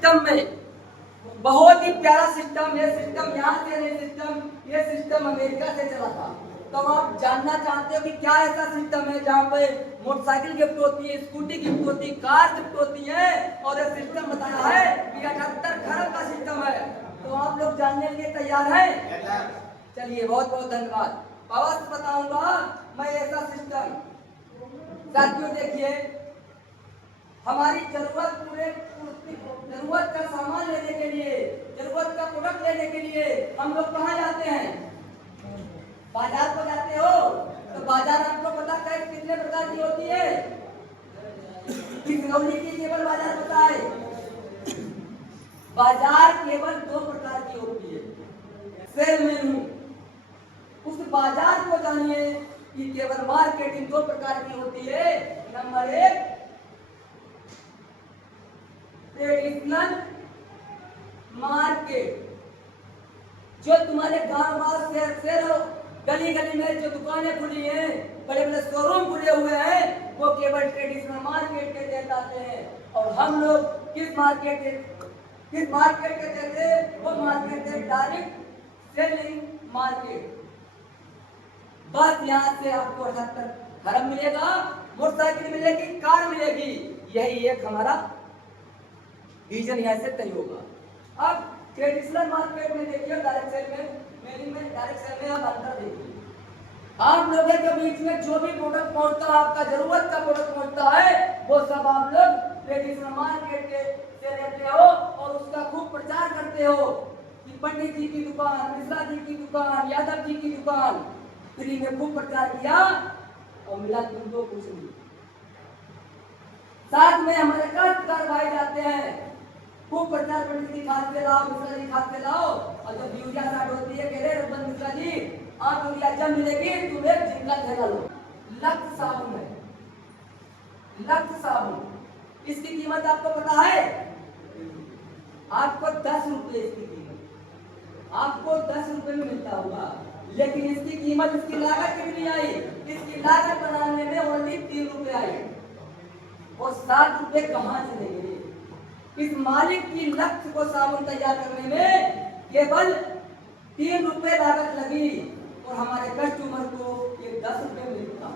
System में बहुत ही प्यारा सिस्टम, ये सिस्टम यहाँ से नहीं, ये सिस्टम अमेरिका से चला था। तो आप जानना चाहते हो कि क्या ऐसा सिस्टम है जहाँ पे मोटरसाइकिल गिफ्ट होती है, स्कूटी गिफ्ट होती है, कार गिफ्ट होती है, और ये सिस्टम बताया है कि 78 खरब का सिस्टम है। तो आप लोग जानने के लिए तैयार हैं? चलिए, बहुत बहुत धन्यवाद। अवश्य बताऊंगा मैं ऐसा सिस्टम। साथियों देखिए, हमारी जरूरत का सामान लेने के लिए, जरूरत का प्रोडक्ट लेने के लिए हम लोग कहाँ जाते हैं? बाजार को जाते हो। तो बाजार आपको पता है कितने प्रकार की होती है? सिंगरौली की केवल बाजार पता है? बाजार केवल 2 प्रकार की होती है। सेल मेनू, उस बाजार को जानिए कि केवल मार्केटिंग 2 प्रकार की होती है। नंबर 1 ट्रेडिशनल मार्केट, जो तुम्हारे गांव शहर गली गली में जो दुकानें खुली हैं, बड़े बड़े शोरूम खुले हुए हैं, वो केवल ट्रेडिशनल मार्केट के तहत आते हैं। और हम लोग किस मार्केट के तहत है? वो मार्केट है डायरेक्ट सेलिंग मार्केट। बस यहाँ से आपको 78 खरब मिलेगा, मोटरसाइकिल मिलेगी, कार मिलेगी। यही एक हमारा विजन यहाँ से तय होगा। अब ट्रेडिशनल मार्केट में देखिए, डायरेक्ट सेल में डायरेक्ट सेल में आप अंतर देखिए। आप लोगों के बीच में जो भी प्रोडक्ट पहुंचता है, आपका जरूरत का प्रोडक्ट पहुंचता है, वो सब आप लोग ट्रेडिशनल मार्केट के से लेते हो और उसका खूब प्रचार करते हो कि पंडित जी की दुकान, मिश्रा जी की दुकान, यादव जी की दुकान, फ्री में खूब प्रचार किया और मिला तुमको कुछ नहीं। साथ में हमारे काश्तकार भाई जाते हैं, खूब प्रचार, पंडित जी खाद पे लाओ, मिश्रा जी खाद पे लाओ, और जब यूरिया स्टार्ट होती है, कह रहे रघुवंश मिश्रा जी आप यूरिया जब मिलेगी तुम एक जिनका थैला लो। लक्ष्य साबुन है, लक्ष्य साबुन, इसकी कीमत आपको पता है? आपको 10 रुपए इसकी कीमत, आपको 10 रुपए में मिलता होगा, लेकिन इसकी कीमत, इसकी लागत कितनी आई? इसकी लागत बनाने में ओनली 3 रुपए आई, और 7 रुपए कहाँ से लेंगे? इस मालिक की लक्ष्य को साबुन तैयार करने में केवल 3 रुपए लागत लगी, और हमारे कस्टमर को ये 10 रुपए मिलता।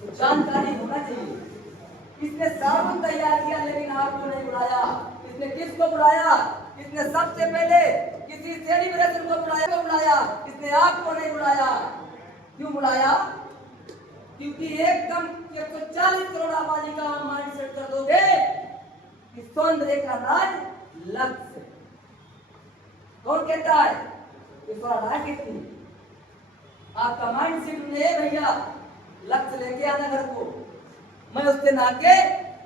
तो जानकारी होना चाहिए। इसने साबुन तैयार किया, लेकिन आपको नहीं बुलाया। इसने किसको बुलाया? इसने सबसे पहले किसी सेलिब्रेशन को बुलाया, इसने आपको नहीं बुलाया। क्यों बुलाया? क्योंकि एकदम 140 करोड़ आबादी का माइंड सेट कर दोगे कि सौंदर्य का राज लक्ष्य। कौन कहता है? राय कितनी? आपका माइंड सेट में भैया लक्ष्य लेके आना घर को, मैं उससे नहा के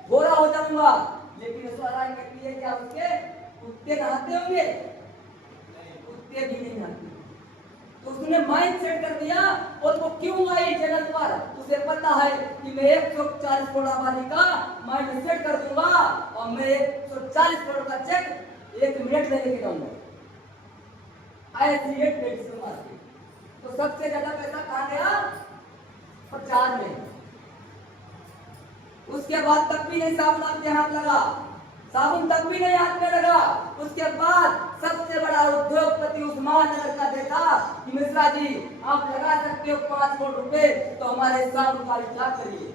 गोरा हो जाऊंगा, लेकिन इस राय कहती है क्या उसके कुत्ते नहाते होंगे? कुत्ते भी नहीं नहाते। तो उसने माइंड सेट कर दिया, और वो क्यों आई जगत पर? उसे पता है कि मैं 140 करोड़ आबादी का माइंड सेट कर दूंगा, और मैं 140 करोड़ का चेक 1 मिनट में लेके जाऊंगा। ऐसी एक ट्रेडिशनल मार्केट। तो सबसे ज्यादा पैसा कहाँ गया? प्रचार में। उसके बाद तक भी नहीं साबुन आपके हाथ लगा, साबुन तक भी नहीं हाथ में लगा। उसके बाद सबसे बड़ा उद्योगपति उस्मान नगर का देखा कि मिश्रा जी आप लगा सकते हो 5 करोड़ रुपए, तो हमारे साबुन का स्टार्ट करिए।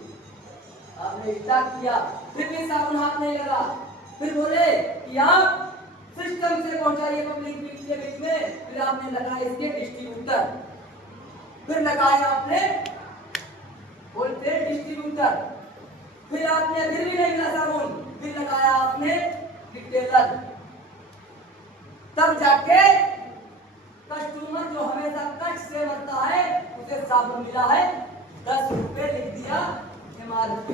आपने स्टार्ट किया, फिर भी साबुन हाथ नहीं लगा। फिर बोले कि आप सिस्टम से पहुंचाइए पब्लिक के बीच में। फिर आपने लगाया इसके डिस्ट्रीब्यूटर, फिर लगाया आपने बोलते डिस्ट्रीब्यूटर, फिर आपने फिर भी नहीं मिला साबुन, फिर लगाया आपने रिटेलर। तब जाके कस्टमर जो हमेशा कष्ट से मरता है उसे साबुन मिला है 10 रुपए, लिख दिया MRP।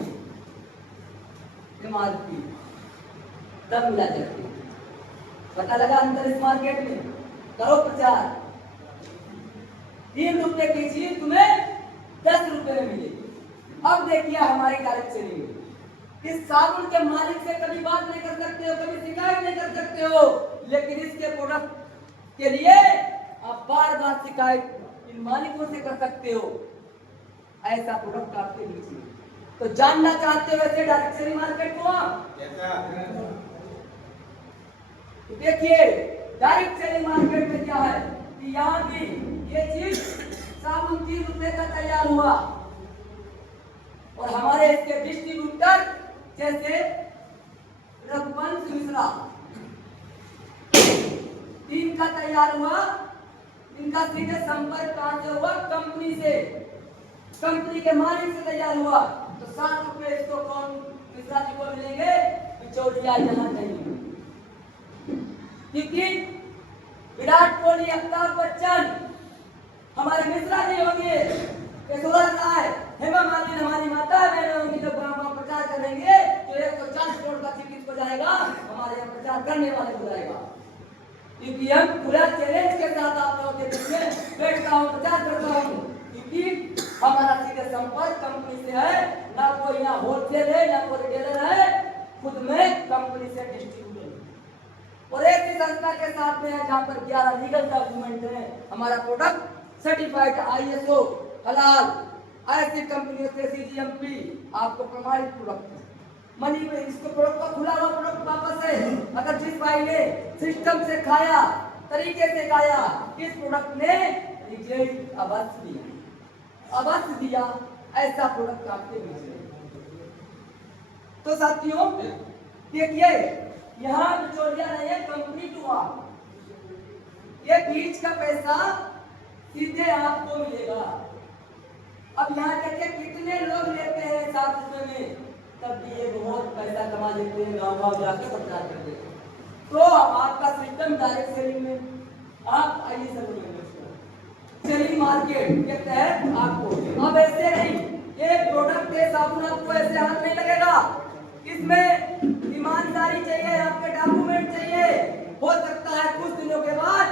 तब मिला जाके पता लगा अंतर इस मार्केट में। करो प्रचार, 3 रुपए की चीज तुम्हें 10 रुपए में मिलेगी। अब देखिए हमारी डायरेक्ट सेलिंग। इस साबुन के मालिक से कभी बात नहीं कर सकते हो, कभी शिकायत नहीं कर सकते हो, लेकिन इसके प्रोडक्ट के लिए आप बार बार शिकायत इन मालिकों से कर सकते हो। ऐसा प्रोडक्ट आपके बीच में। तो जानना चाहते हो ऐसे डायरेक्ट सेलिंग मार्केट को? देखिए डायरेक्ट सेलिंग मार्केट में क्या है कि यहाँ भी ये चीज साबुन 3 रुपए का तैयार हुआ और हमारे इसके डिस्ट्रीब्यूटर जैसे रघुवंश मिश्रा 3 का तैयार हुआ। इनका सीधे संपर्क कहां से हुआ? कंपनी से, कंपनी के मालिक से तैयार हुआ। तो 7 रुपए इसको कौन मिश्रा जी को मिलेंगे? बिचौलिया यहाँ नहीं, क्योंकि विराट कोहली, अमिताभ बच्चन हमारे मिश्रा जी होंगे। कैसा लग रहा है? हेमा मालिनी हमारी माता बहन होंगी, जब गाँव प्रचार करेंगे तो 140 करोड़ का टिकट हो जाएगा, हमारे यहाँ प्रचार करने वाले हो जाएगा। क्योंकि हम पूरा चैलेंज के साथ आप लोगों के बीच में बैठता हूँ, प्रचार करता हूँ, क्योंकि हमारा सीधे संपर्क कंपनी से है। ना कोई यहाँ होलसेल है, ना कोई रिटेलर है, खुद में कंपनी से डिस्ट्रीब्यूटर। और एक ही संस्था के साथ में है जहाँ पर 11 लीगल डॉक्यूमेंट है। हमारा प्रोडक्ट सर्टिफाइड ISO हलाल, ऐसी कंपनियों से CGMP आपको प्रमाणित प्रोडक्ट है। मनी में इसको प्रोडक्ट का खुला हुआ प्रोडक्ट वापस है। अगर जिस भाई ने सिस्टम से खाया, तरीके से खाया, इस प्रोडक्ट ने रिजेक्ट अवश्य दिया, ऐसा प्रोडक्ट आपके बीच में। तो साथियों देखिए यहाँ बिचौलिया नहीं है, कंपनी टू आप, ये बीच का पैसा सीधे आपको मिलेगा। अब यहाँ देखिए कितने लोग लेते हैं 7 रुपए में, तब भी ये बहुत पैसा कमा लेते हैं, गाँव जाकर प्रचार करते हैं। तो आपका सिस्टम डायरेक्ट सेलिंग में आप आइए सर सेलिंग मार्केट के तहत आपको अब ऐसे नहीं, ये प्रोडक्ट है साबुन, आपको ऐसे हाथ नहीं लगेगा। इसमें ईमानदारी चाहिए, आपके डॉक्यूमेंट चाहिए। हो सकता है कुछ दिनों के बाद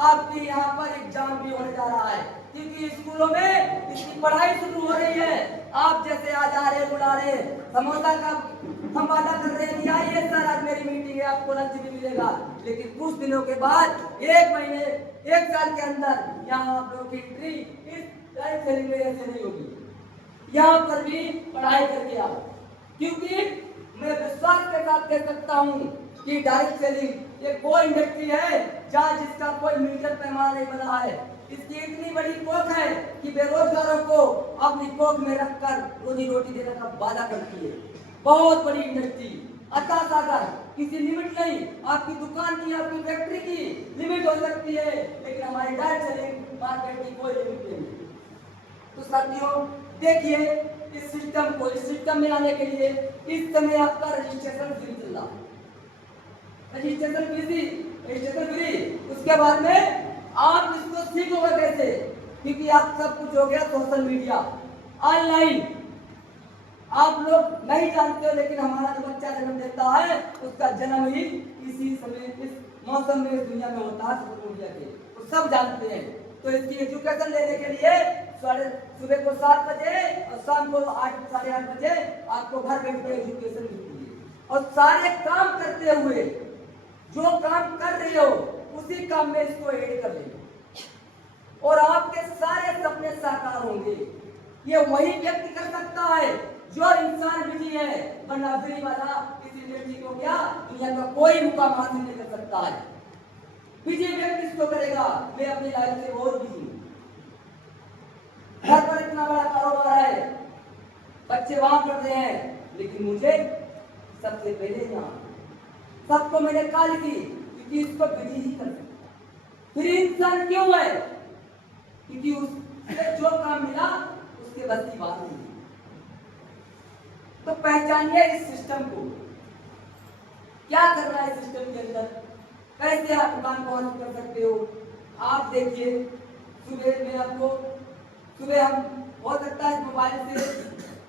आपके यहाँ पर एग्जाम भी होने जा रहा है, क्योंकि स्कूलों में इसकी पढ़ाई शुरू हो रही है। आप जैसे आ जा रहे, बुला रहे, समोसा का हम वादा कर रहे हैं कि आइए सर आज मेरी मीटिंग है, आपको लंच भी मिलेगा। लेकिन कुछ दिनों के बाद, 1 महीने 1 साल के अंदर यहाँ आप लोगों की एंट्री इस डायरेक्ट सेलिंग में ऐसे नहीं होगी। यहाँ पर भी पढ़ाई करके आओ, क्योंकि मैं विश्वास के साथ कह सकता हूँ कि डायरेक्ट सेलिंग एक वो इंडस्ट्री है जहाँ जिसका कोई मीटर पैमाना नहीं बना है। इसकी इतनी बड़ी कोख है कि बेरोजगारों को अपनी कोख में रखकर रोजी रोटी देने का वादा करती है। बहुत बड़ी इंडस्ट्री, अतः सागर, किसी लिमिट नहीं। आपकी दुकान की, आपकी फैक्ट्री की लिमिट हो सकती है, लेकिन हमारी डायरेक्ट सेलिंग मार्केट की कोई लिमिट नहीं। तो साथियों देखिए इस सिस्टम को, इस सिस्टम में आने के लिए इस समय आपका रजिस्ट्रेशन फ्री चल रहा है, रजिस्ट्रेशन फ्री। उसके बाद में आप इसको सीखोगे कैसे? क्योंकि आप सब कुछ हो गया सोशल मीडिया, ऑनलाइन। आप लोग नहीं जानते हो, लेकिन हमारा जो बच्चा जन्म देता है उसका जन्म ही इसी समय, इस मौसम में, इस दुनिया में होता है, सोशल मीडिया के, तो सब जानते हैं। तो इसकी एजुकेशन लेने के लिए सुबह को 7 बजे और शाम को 8 साढ़े 8 बजे आपको घर बैठ कर एजुकेशन मिलती है। और सारे काम करते हुए जो काम कर रहे हो उसी काम में इसको ऐड कर लेना और आपके सारे सपने साकार होंगे। ये वही व्यक्ति कर सकता है जो इंसान बिजी है, वरना फ्री वाला किसी व्यक्ति को क्या दुनिया का कोई मुकाम हासिल नहीं कर सकता है। बिजी व्यक्ति इसको करेगा। मैं अपनी लाइफ से बहुत बिजी हूँ, घर पर इतना बड़ा कारोबार है, बच्चे वहां पढ़ रहे हैं, लेकिन मुझे सबसे पहले यहाँ सबको मैंने कॉल की, क्योंकि इसको बिजी ही कर सकता। फिर इंसान क्यों है? क्योंकि उससे जो काम मिला उसके बस की बात नहीं। तो पहचानिए इस सिस्टम को, क्या कर रहा है सिस्टम के अंदर, कैसे आप दुकान को हासिल कर सकते हो। आप देखिए सुबह में आपको, सुबह हम हो सकता है मोबाइल से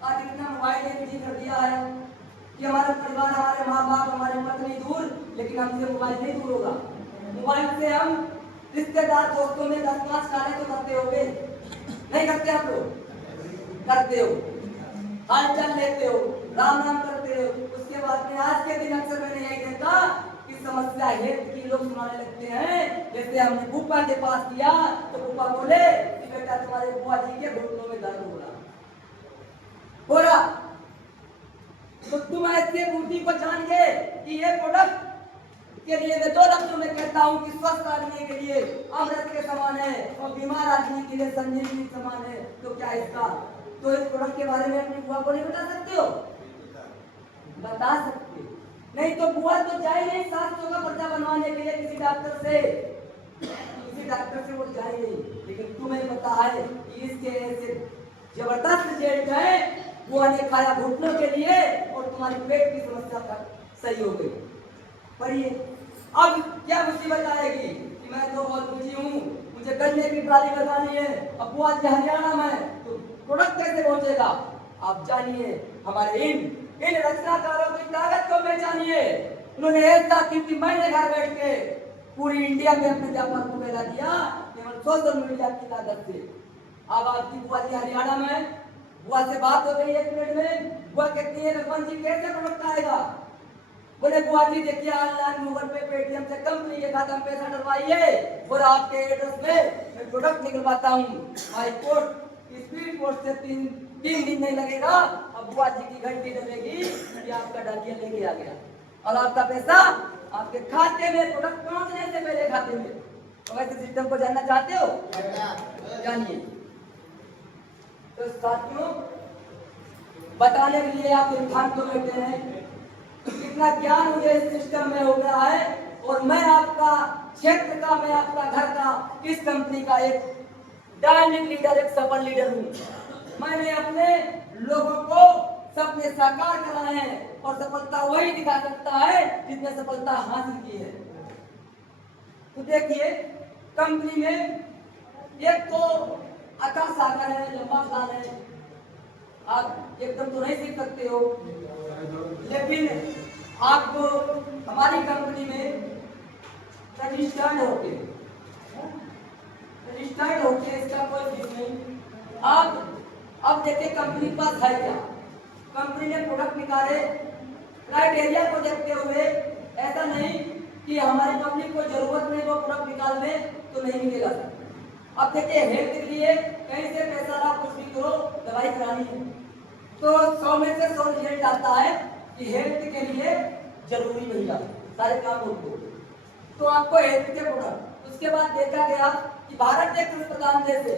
आज इतना मोबाइल ने बिजी कर दिया है कि हमारा परिवार, हमारे माँ बाप, हमारे पत्नी दूर, लेकिन हमसे मोबाइल नहीं दूर होगा। मोबाइल से हम रिश्तेदार दोस्तों में 10-5 गाने तो करते होंगे, नहीं करते? आप लोग करते हो, हाल चाल लेते हो, राम राम करते हो। उसके बाद में आज के दिन अक्सर मैंने यही देखा कि समस्या हेल्थ की लोग सुनाने लगते हैं। जैसे हमने फूफा के पास किया तो फूफा बोले कि बेटा तुम्हारे बुआ जी के घुटनों में दर्द हो रहा, तो तुम ऐसे बूटी को जान गए कि ये प्रोडक्ट के लिए मैं 2 लफ्जों में कहता हूँ कि स्वस्थ आदमी के लिए अमृत के समान है और बीमार आदमी के लिए संजीवनी के समान है। तो क्या इसका तो इस प्रोडक्ट के बारे में अपनी बुआ को नहीं बता सकते हो? बता सकते नहीं तो बुआ तो जाए नहीं 700 का पर्चा बनवाने के लिए किसी डॉक्टर से वो जाए नहीं। लेकिन तुम्हें पता है कि इसके ऐसे जबरदस्त रिजल्ट है, बुआ ने खाया घुटनों के लिए और तुम्हारी पेट की समस्या का सही हो गई। पढ़िए अब क्या मुसीबत आएगी कि मैं तो बहुत बुझी हूँ, मुझे गन्ने की ट्राली बनवानी है, अब बुआ जी हरियाणा में, तो प्रोडक्ट कैसे पहुंचेगा? आप जानिए हमारे इन रचनाकारों की ताकत को पहचानिए। उन्होंने ऐसा क्योंकि मैंने घर बैठ के पूरी इंडिया में अपने व्यापार को फैला दिया केवल सोशल मीडिया की ताकत से। अब आपकी बुआ जी हरियाणा में, बुआ से बात हो गई 1 मिनट में, बुआ कहती है रघुवंश जी कैसे प्रोडक्ट आएगा? बोले बुआ जी देखिए ऑनलाइन गूगल पे पेटीएम से कंपनी के खाता में पैसा डलवाइए और आपके एड्रेस में मैं प्रोडक्ट निकलवाता हूँ। हाई कोर्ट स्पीड पोस्ट से 3 दिन नहीं लगेगा। अब बुआ जी की घंटी डलेगी कि आपका डाकिया लेके आ गया और आपका पैसा आपके खाते में, प्रोडक्ट पहुंचने से पहले खाते में। तो वैसे सिस्टम को जानना चाहते हो? जानिए। तो साथियों बताने के लिए आप इम्तिहान को बैठे हैं, कितना ज्ञान मुझे इस सिस्टम में हो गया है और मैं आपका क्षेत्र का, मैं आपका घर का, इस कंपनी का एक डायनेमिक लीडर, एक सफल लीडर हूँ। मैंने अपने लोगों को सपने साकार कराए हैं और सफलता वही दिखा सकता है जिसने सफलता हासिल की है। तो देखिए कंपनी में एक तो अथाह सागर है, लंबा प्लान है, आप एकदम तो नहीं सीख सकते हो, लेकिन आपको हमारी कंपनी में रजिस्टर्ड होके इसका कोई फीस नहीं। आप अब देखिए कंपनी के पास है क्या, कंपनी ने प्रोडक्ट निकाले, क्राइटेरिया को देखते हुए, ऐसा नहीं कि हमारी पब्लिक को जरूरत नहीं वो प्रोडक्ट निकाल दे तो नहीं मिलेगा। अब देखिए हेल्थ के लिए कहीं से पैसा ला कुछ भी करो, दवाई करानी है तो 100 में से 100 रिजल्ट आता है कि हेल्थ के लिए जरूरी भैया सारे काम होते। तो आपको हेल्थ के प्रोडक्ट, उसके बाद देखा गया कि भारत एक कृषि प्रधान देश है,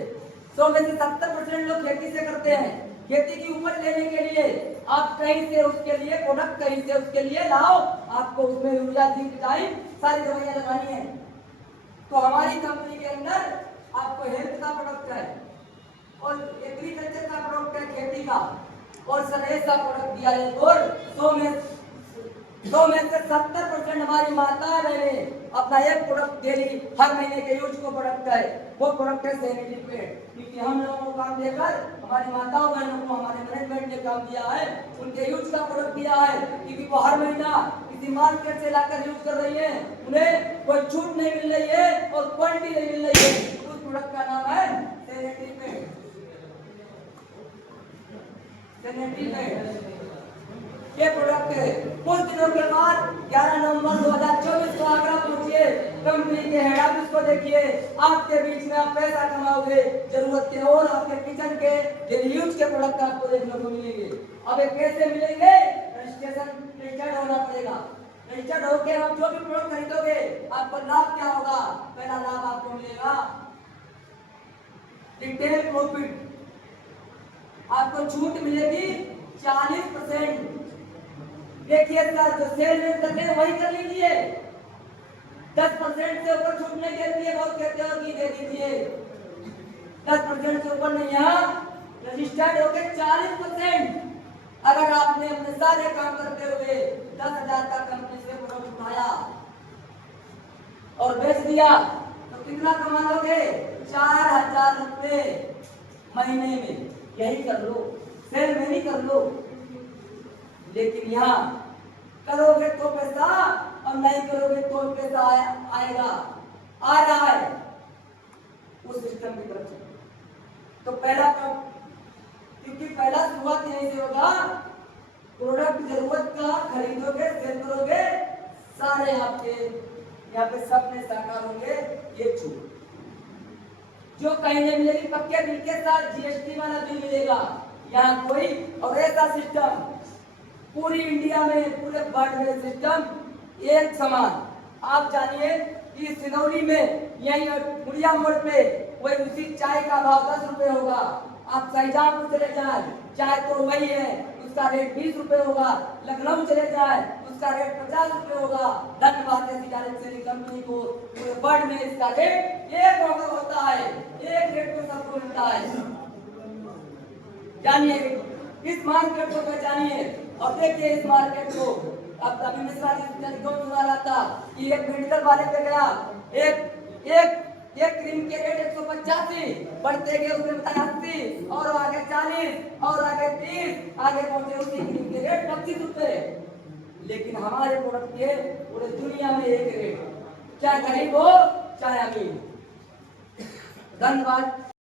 100 में से 70% लोग खेती से करते हैं। खेती की उपज लेने के लिए आप कहीं से उसके लिए प्रोडक्ट कहीं से उसके लिए लाओ, आपको उसमें यूरिया जिंक टाइम सारी दवाइयां लगानी है। तो हमारी कंपनी के अंदर आपको हेल्थ का प्रोडक्ट है और एग्रीकल्चर का प्रोडक्ट है, खेती का, और सनेस का प्रोडक्ट दिया है। और 100 में से 70% हमारी माता बहने अपना एक प्रोडक्ट डेली हर महीने के यूज को प्रोडक्ट है, वो प्रोडक्ट है सैनिटरी पैड। क्योंकि हम लोगों को काम देकर हमारी माताओं बहनों को हमारे मैनेजमेंट ने काम दिया है, उनके यूज का प्रोडक्ट दिया है, क्योंकि वो हर महीना किसी मार्केट से लाकर यूज कर रही है, उन्हें कोई छूट नहीं मिल रही है और क्वालिटी नहीं मिल रही है। उस प्रोडक्ट का नाम है सैनिटरी पैड। सैनिटरी पैड ये प्रोडक्ट है। कुछ दिनों के बाद 11 नवंबर 2024 को आगरा पहुंचिए, कंपनी के हेड ऑफिस को देखिए, आपके बीच में आप पैसा कमाओगे, जरूरत के और आपके किचन के डेली यूज के प्रोडक्ट आपको देखने को मिलेंगे। अब ये कैसे मिलेंगे? रजिस्टर्ड होना पड़ेगा। रजिस्टर्ड होकर आप जो भी प्रोडक्ट खरीदोगे आपको लाभ क्या होगा? पहला लाभ आपको मिलेगा रिटेल प्रॉफिट, आपको छूट मिलेगी 40%। देखिए सर जो सेल में करते हैं वही कर लीजिए, 10% से ऊपर छूट नहीं देती है, बहुत कहते हो कि दे दीजिए, 10% से ऊपर नहीं। यहाँ रजिस्टर्ड हो गए 40%। अगर आपने अपने सारे काम करते हुए 10,000 का कंपनी से प्रोडक्ट उठाया और बेच दिया तो कितना कमा लोगे? 4,000 रुपए महीने में। यही कर लो, सेल में नहीं कर लो। लेकिन यहाँ करोगे तो पैसा और नहीं करोगे तो पैसा आएगा, आ रहा है उस सिस्टम की तरफ से। तो पहला क्योंकि पहला शुरुआत यहीं से होगा, प्रोडक्ट जरूरत का खरीदोगे, सेल करोगे, सारे आपके यहाँ पे सपने साकार होंगे। ये छूट जो कहीं नहीं मिलेगी, पक्के बिल के साथ जीएसटी वाला बिल मिलेगा यहाँ कोई। और ऐसा सिस्टम पूरी इंडिया में, पूरे वर्ल्ड में सिस्टम एक समान। आप जानिए कि सिनौली में यही मुड़िया मोड़ पे वही उसी चाय का भाव 10 रुपए होगा। आप शाहजहांपुर चले जाए चाय तो वही है, उसका रेट 20 रुपए होगा। लखनऊ चले जाए उसका रेट 50 रुपए होगा। धन्यवाद कंपनी को पूरे वर्ल्ड में इसका रेट एक होता है, एक रेट में सबको मिलता है। जानिए इस मार्केट को पहचानिए और देखिए इस मार्केट को। अब कभी मिश्रा जी क्यों सुना रहा था कि एक मेडिकल वाले पे गया, एक एक एक क्रीम के रेट 185 बढ़ते गए, उसने बताया 80 और आगे 40 और आगे 30, आगे पहुंचे उसी क्रीम के रेट 25 रुपए। लेकिन हमारे प्रोडक्ट के पूरे दुनिया में एक रेट, चाहे गरीब हो चाहे अमीर। धन्यवाद।